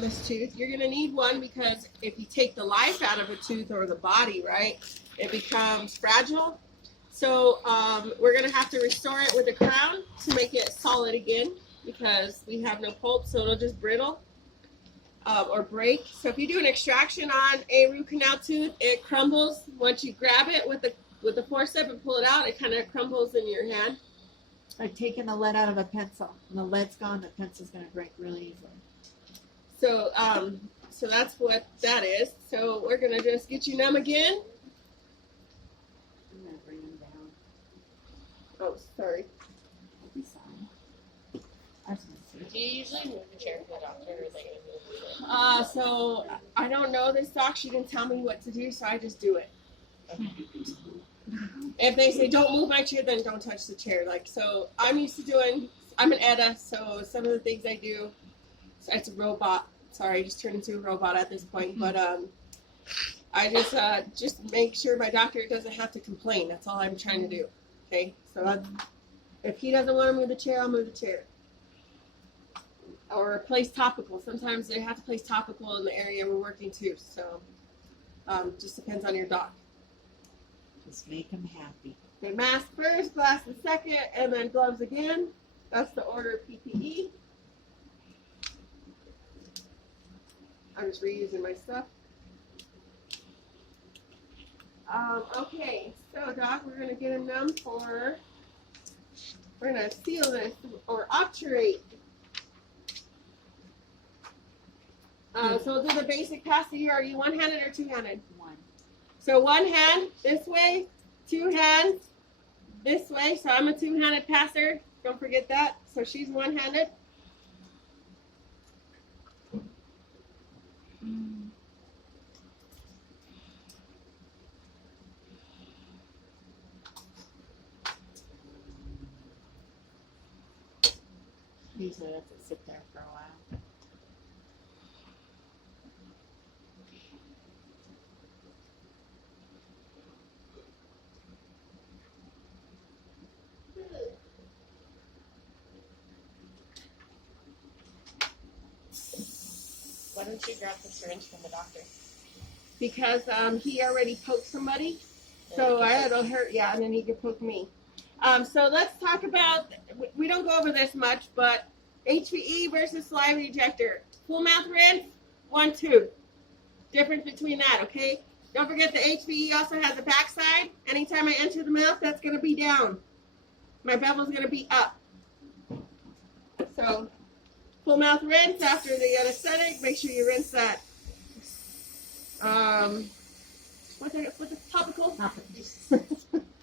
on this tooth. You're going to need one because if you take the life out of a tooth or the body, right, it becomes fragile. So we're going to have to restore it with a crown to make it solid again because we have no pulp, so it'll just brittle or break. So if you do an extraction on a root canal tooth, it crumbles. Once you grab it with the forceps and pull it out, it kind of crumbles in your hand. Like taking the lead out of a pencil. When the lead's gone, the pencil's going to break really easily. So, so that's what that is. So we're going to just get you numb again. I'm going to bring them down. Oh, sorry. I'll be sorry. I was going to Do you usually move the chair for the doctor, or are they going to move the chair? So I don't know this doc. She didn't tell me what to do, so I just do it. If they say don't move my chair, then don't touch the chair. Like, so I'm used to doing, I'm an Eda, so some of the things I do, so it's a robot. Sorry, I just turned into a robot at this point. But I just make sure my doctor doesn't have to complain. That's all I'm trying to do. Okay, so if he doesn't want to move the chair, I'll move the chair. Or place topical. Sometimes they have to place topical in the area we're working too. So just depends on your doc. just make them happy. Okay, mask first, glasses second, and then gloves again. That's the order of PPE. I'm just reusing my stuff. Okay, so Doc, we're gonna get him numb for, we're gonna seal this or obturate. So we'll do the basic pass to you. Are you one-handed or two-handed? One. So one hand this way, two hands this way. So I'm a two-handed passer. Don't forget that. So she's one-handed. Usually I have to sit there for a while. Why don't you grab the syringe from the doctor? Because he already poked somebody. So it'll hurt, yeah, and then he could poke me. So let's talk about, we don't go over this much, but HVE versus saliva ejector. Full mouth rinse, 1, 2. Difference between that, okay? Don't forget the HVE also has a backside. Anytime I enter the mouth, that's going to be down. My bevel's going to be up. So full mouth rinse after the anesthetic. Make sure you rinse that. What's the topical?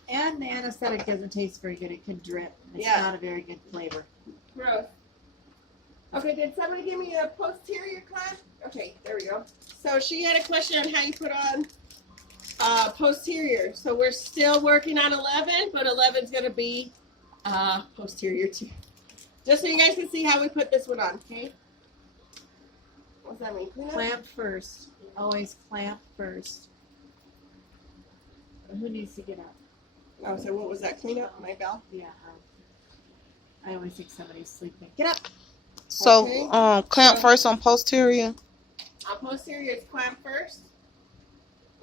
And the anesthetic doesn't taste very good. It can drip. It's not a very good flavor. Gross. Okay, did somebody give me a posterior clamp? Okay, there we go. So she had a question on how you put on posterior. So we're still working on 11, but 11 is going to be posterior too. Just so you guys can see how we put this one on, okay? What does that mean? Clamp first. Always clamp first. Who needs to get up? Oh, so what was that? Clean up my bell? Yeah. I always think somebody's sleeping. Get up. So, Okay. clamp first on posterior. On posterior, it's clamp first.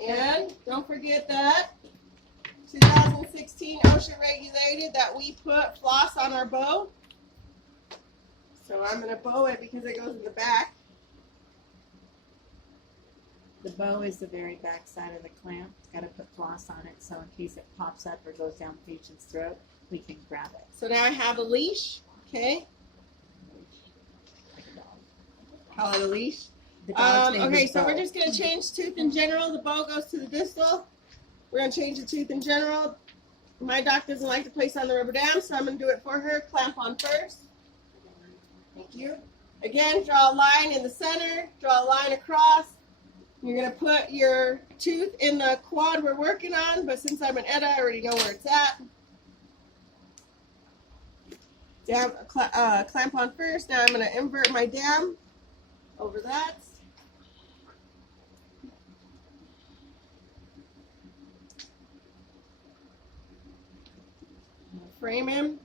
And don't forget that 2016 OSHA regulated that we put floss on our bow. So I'm going to bow it because it goes in the back. The bow is the very back side of the clamp. It's got to put floss on it, so in case it pops up or goes down the patient's throat, we can grab it. So now I have a leash. Okay. Like a dog. Call it a leash. The dog's name Okay, is so Bo. we're just going to change tooth in general. The bow goes to the distal. We're going to change the tooth in general. My doc doesn't like to place on the rubber dam, so I'm going to do it for her. Clamp on first. Thank you. Again, draw a line in the center. Draw a line across. You're going to put your tooth in the quad we're working on, but since I'm an Eda, I already know where it's at. Dam, clamp on first. Now I'm going to invert my dam over that. Frame him.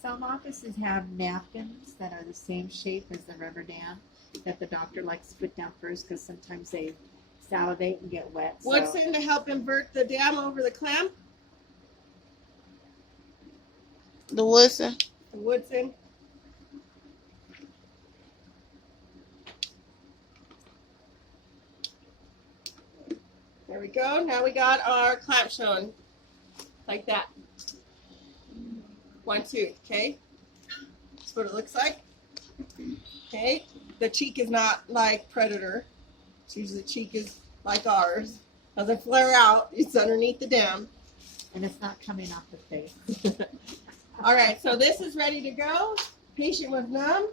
So some offices have napkins that are the same shape as the rubber dam that the doctor likes to put down first because sometimes they salivate and get wet. What's so. in to help invert the dam over the clamp? The Woodson. The Woodson. There we go. Now we got our clamp shown. Like that. 1, 2. Okay. That's what it looks like. Okay. The cheek is not like Predator. The cheek is like ours. Doesn't flare out. It's underneath the dam. And it's not coming off the face. All right. So this is ready to go. Patient was numb.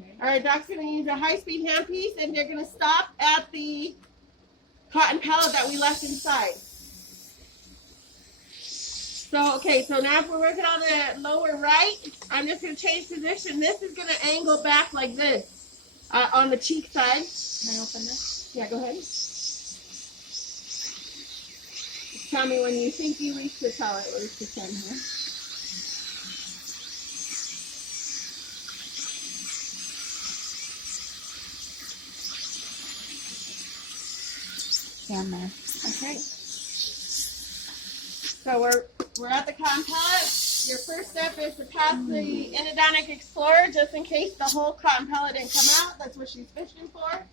Okay. All right. Doc's going to use a high-speed handpiece, and they're going to stop at the cotton pallet that we left inside. So, okay, so now if we're working on the lower right, I'm just going to change position. This is going to angle back like this on the cheek side. Can I open this? Yeah, go ahead. Just tell me when you think you reach the pallet. Where's the pen here? Down there. Okay. So we're at the cotton pallet. Your first step is to pass the endodontic explorer just in case the whole cotton pallet didn't come out. That's what she's fishing for.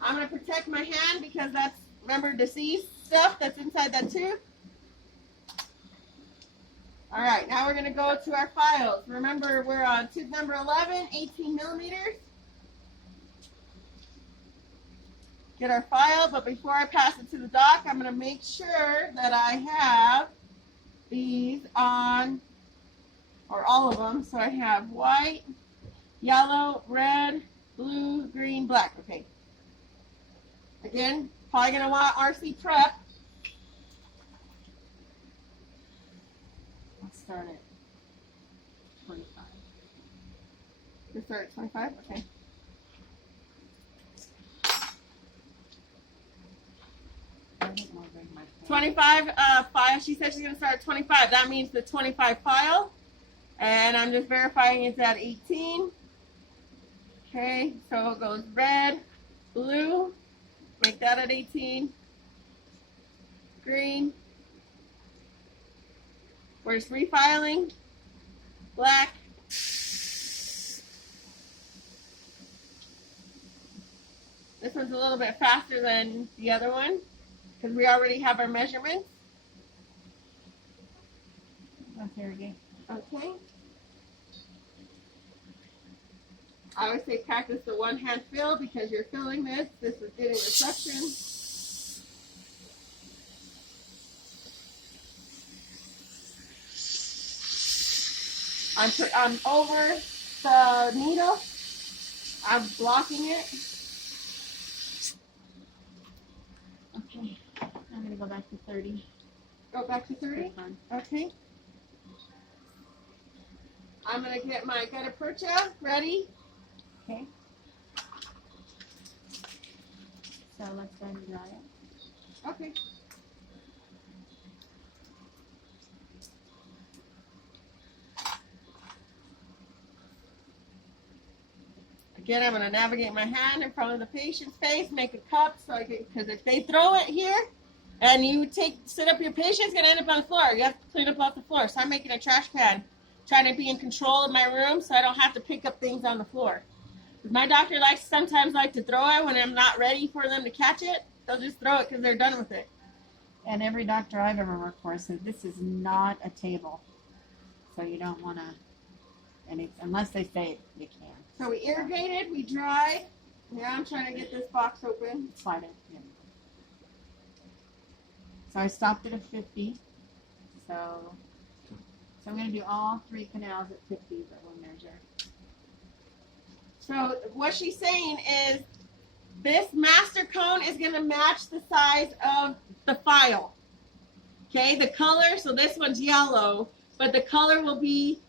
I'm going to protect my hand because that's, remember, disease stuff that's inside that tube. All right, now we're going to go to our files. Remember, we're on tube number 11, 18 millimeters. Get our file, but before I pass it to the doc, I'm going to make sure that I have these on, or all of them. So I have white, yellow, red, blue, green, black. Okay. Again, probably going to want RC prep. Let's start at 25. You start at 25? Okay. I don't want to bring my pen. 25 file. She said she's going to start at 25. That means the 25 file. And I'm just verifying it's at 18. Okay, so it goes red, blue. Make that at 18. Green. We're just refiling. Black. This one's a little bit faster than the other one because we already have our measurements. Interrogate. Okay. I always say practice the one hand fill because you're filling this. This is getting reception. I'm over the needle. I'm blocking it. Okay. I'm going to go back to 30. Go back to 30. That's fine. Okay. I'm going to get my gutta percha ready. Okay. So let's go ahead and dry it. Okay. Again, I'm going to navigate my hand in front of the patient's face, make a cup so I can, because if they throw it here and you sit up your patient, it's going to end up on the floor. You have to clean up off the floor. So I'm making a trash can, trying to be in control of my room so I don't have to pick up things on the floor. My doctor sometimes like to throw it when I'm not ready for them to catch it. They'll just throw it because they're done with it. And every doctor I've ever worked for says this is not a table. So you don't want to, and it's, unless they say you can. So we irrigated, we dried. Now I'm trying to get this box open. Slide it. Yeah. So I stopped it at 50. So I'm going to do all 3 canals at 50, but we'll measure. So what she's saying is this master cone is going to match the size of the file. Okay, the color, so this one's yellow, but the color will be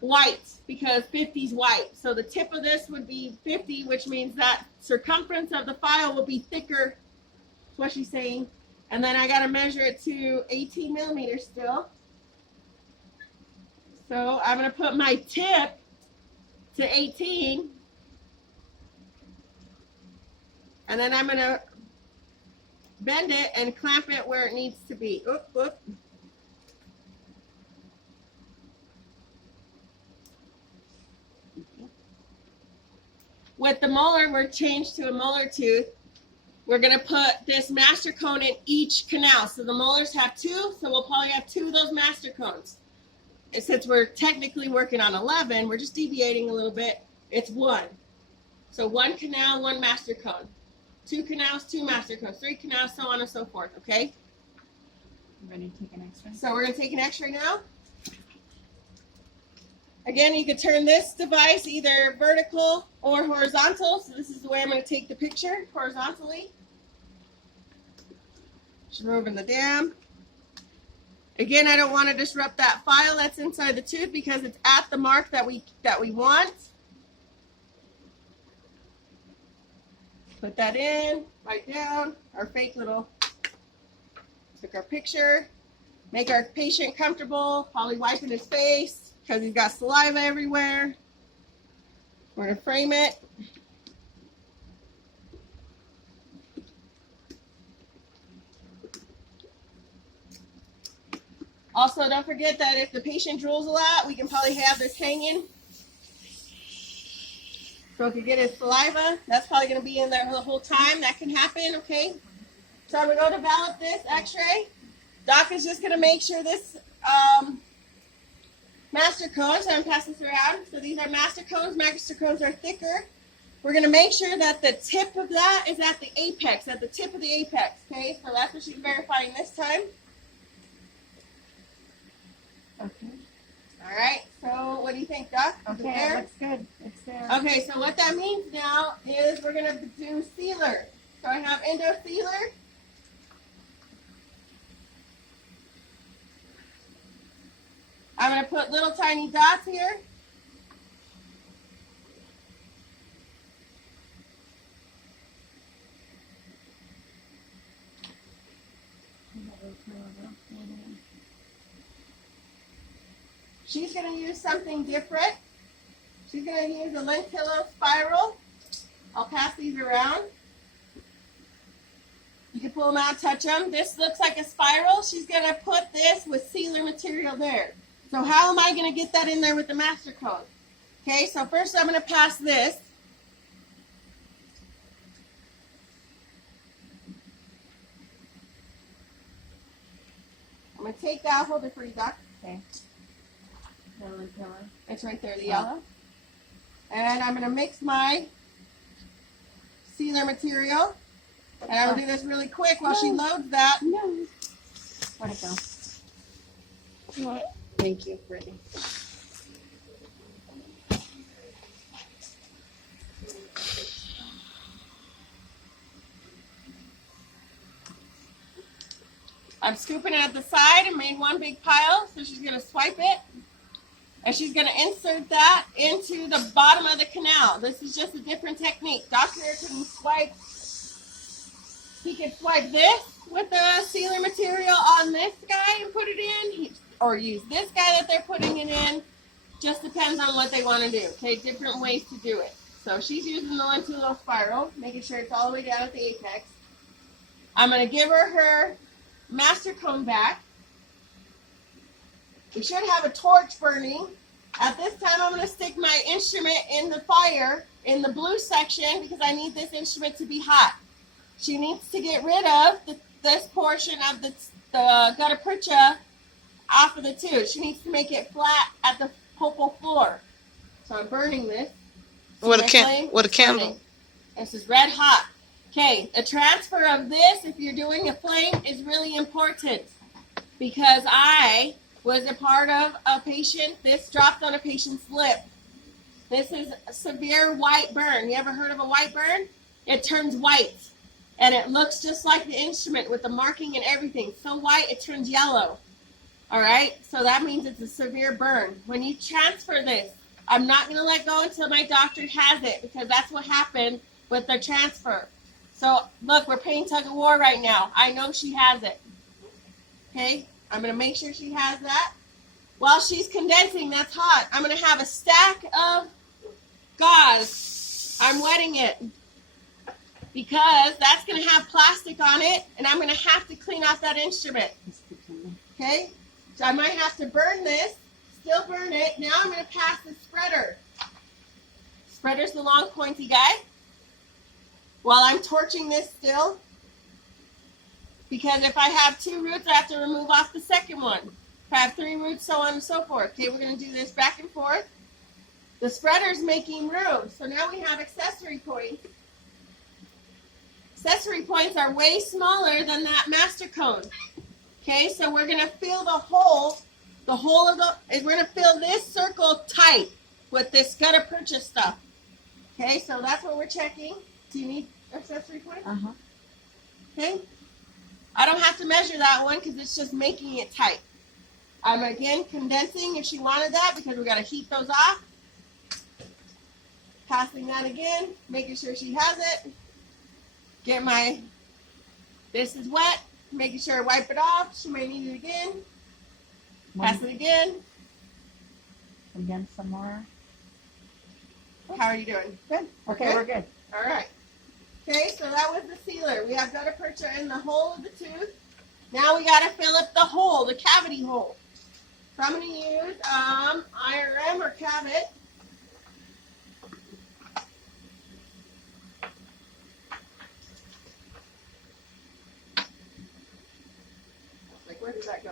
white because 50 is white. So the tip of this would be 50, which means that circumference of the file will be thicker. That's what she's saying. And then I got to measure it to 18 millimeters still. So I'm going to put my tip to 18. And then I'm going to bend it and clamp it where it needs to be. Oop, oop. With the molar, we're changed to a molar tooth. We're going to put this master cone in each canal. So the molars have 2, so we'll probably have 2 of those master cones. And since we're technically working on 11, we're just deviating a little bit. It's 1. So 1 canal, 1 master cone. 2 canals, 2 master cones. 3 canals, so on and so forth, okay? You ready to take an X-ray? So we're going to take an X-ray now. Again, you can turn this device either vertical or horizontal. So this is the way I'm going to take the picture, horizontally. Just removing the dam. Again, I don't want to disrupt that file that's inside the tooth because it's at the mark that we want. Put that in, right down, our fake little, took our picture. Make our patient comfortable, probably wiping his face because he's got saliva everywhere. We're going to frame it. Also, don't forget that if the patient drools a lot, we can probably have this hanging. So if you get his saliva, that's probably going to be in there the whole time. That can happen, okay? So I'm going to go develop this x-ray. Doc is just going to make sure this master cones, I'm going to pass this around. So these are master cones. Master cones are thicker. We're going to make sure that the tip of that is at the apex, at the tip of the apex, okay? So that's what she's verifying this time. Okay. All right, so what do you think, Doc? Is it Okay, there? it looks good. It's there. Okay, so what that means now is we're going to do sealer. So I have endo sealer. I'm going to put little tiny dots here. She's going to use something different. She's going to use a lentillo spiral. I'll pass these around. You can pull them out, touch them. This looks like a spiral. She's going to put this with sealer material there. So how am I going to get that in there with the master cone? Okay, so first I'm going to pass this. I'm going to take that, hold it for you, Doc. Okay. The lentillo. It's right there, the yellow. And I'm going to mix my sealer material. And I'm going to do this really quick while she loads that. No. Let it go. What? Thank you, Brittany. I'm scooping it at the side and made one big pile. So she's going to swipe it. And she's going to insert that into the bottom of the canal. This is just a different technique. Dr. can swipe. He can swipe this with the sealer material on this guy and put it in. Or use this guy that they're putting it in. Just depends on what they want to do. Okay, different ways to do it. So she's using the lentillo spiral, making sure it's all the way down at the apex. I'm going to give her master cone back. We should have a torch burning. At this time, I'm going to stick my instrument in the fire in the blue section because I need this instrument to be hot. She needs to get rid of this portion of the gutta percha off of the tooth. She needs to make it flat at the pulpal floor. So I'm burning this. With a candle. Burning. This is red hot. Okay, the transfer of this, if you're doing a flame, is really important because I was a part of a patient. This dropped on a patient's lip. This is a severe white burn. You ever heard of a white burn? It turns white. And it looks just like the instrument with the marking and everything. So white, it turns yellow. All right? So that means it's a severe burn. When you transfer this, I'm not going to let go until my doctor has it because that's what happened with the transfer. So, look, we're playing tug of war right now. I know she has it. Okay? I'm going to make sure she has that. While she's condensing, that's hot, I'm going to have a stack of gauze. I'm wetting it because that's going to have plastic on it, and I'm going to have to clean off that instrument. Okay? So I might have to burn this, still burn it. Now I'm going to pass the spreader. Spreader's the long pointy guy. While I'm torching this still, because if I have 2 roots, I have to remove off the second one. If I have 3 roots, so on and so forth. Okay, we're going to do this back and forth. The spreader's making room. So now we have accessory points. Accessory points are way smaller than that master cone. Okay, so we're going to fill the whole of we're going to fill this circle tight with this gutta percha stuff. Okay, so that's what we're checking. Do you need accessory points? Uh-huh. Okay. I don't have to measure that one because it's just making it tight. I'm again condensing if she wanted that because we got to heat those off. Passing that again, making sure she has it. This is wet, making sure I wipe it off. She may need it again. Pass it again. Again, some more. How are you doing? Good. Okay, we're good. All right. Okay, so that was the sealer. We have gutta percha in the hole of the tooth. Now we got to fill up the hole, the cavity hole. So I'm going to use IRM or Cavit. Like, where did that go?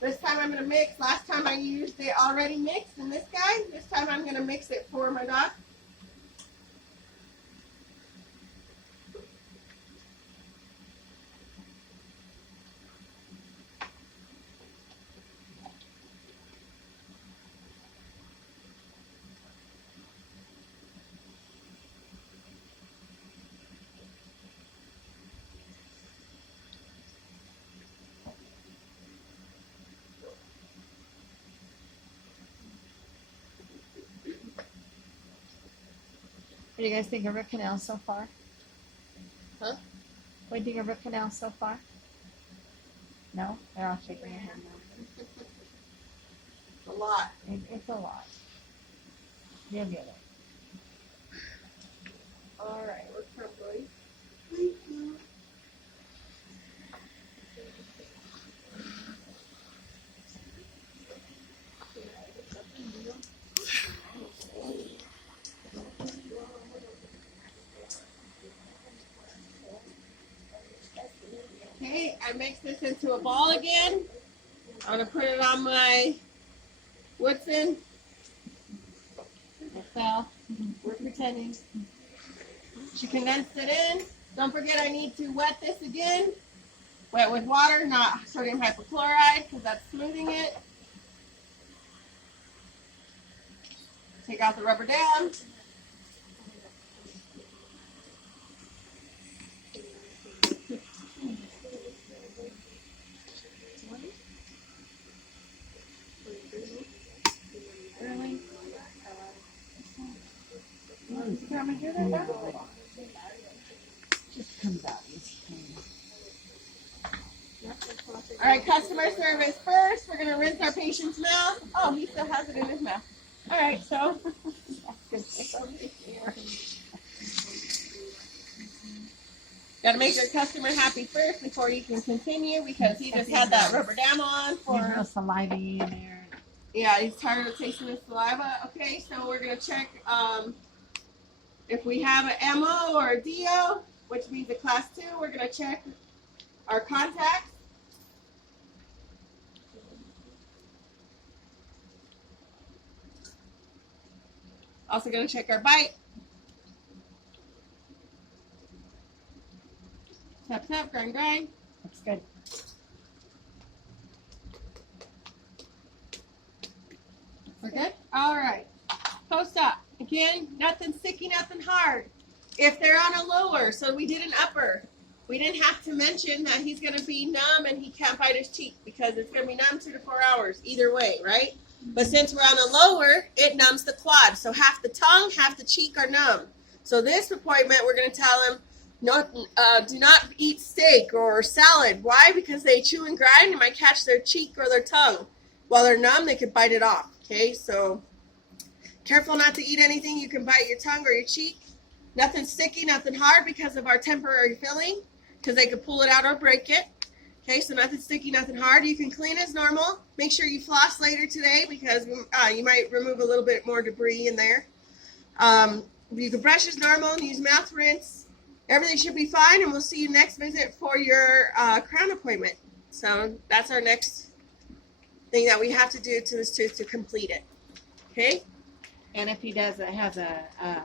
This time I'm going to mix. Last time I used it already mixed in this guy. This time I'm going to mix it for my dog. What do you guys think of root canal so far? Huh? What do you think of root canal so far? No? They're all shaking their head now. A lot. It's a lot. You'll get it. All right, we're crumbling. Okay, I mixed this into a ball again. I'm gonna put it on my Woodson. It fell. We're pretending. She condensed it in. Don't forget I need to wet this again. Wet with water, not sodium hypochlorite, because that's smoothing it. Take out the rubber dam. Really? Just comes out easy. All right, customer service first. We're gonna rinse our patient's mouth. Oh, he still has it in his mouth. All right, so. Got to make your customer happy first before you can continue because he just had that rubber dam on There's no for. saliva in there. Yeah, he's tired of tasting the saliva. Okay, so we're gonna check if we have an MO or a DO, which means a class 2. We're gonna check our contacts. Also gonna check our bite. Tap, tap, grind, grind. Looks good. We're good? All right. Post-op. Again, nothing sticky, nothing hard. If they're on a lower, so we did an upper, we didn't have to mention that he's going to be numb and he can't bite his cheek because it's going to be numb 2 to 4 hours either way, right? But since we're on a lower, it numbs the quad. So half the tongue, half the cheek are numb. So this appointment, we're going to tell them, no, do not eat steak or salad. Why? Because they chew and grind and might catch their cheek or their tongue. While they're numb, they could bite it off. Okay, so careful not to eat anything you can bite your tongue or your cheek. Nothing sticky, nothing hard because of our temporary filling, because they could pull it out or break it. Okay, so nothing sticky, nothing hard. You can clean as normal. Make sure you floss later today because you might remove a little bit more debris in there. You can brush as normal and use mouth rinse. Everything should be fine, and we'll see you next visit for your crown appointment. So that's our next thing that we have to do to this tooth to complete it. Okay? And if he has a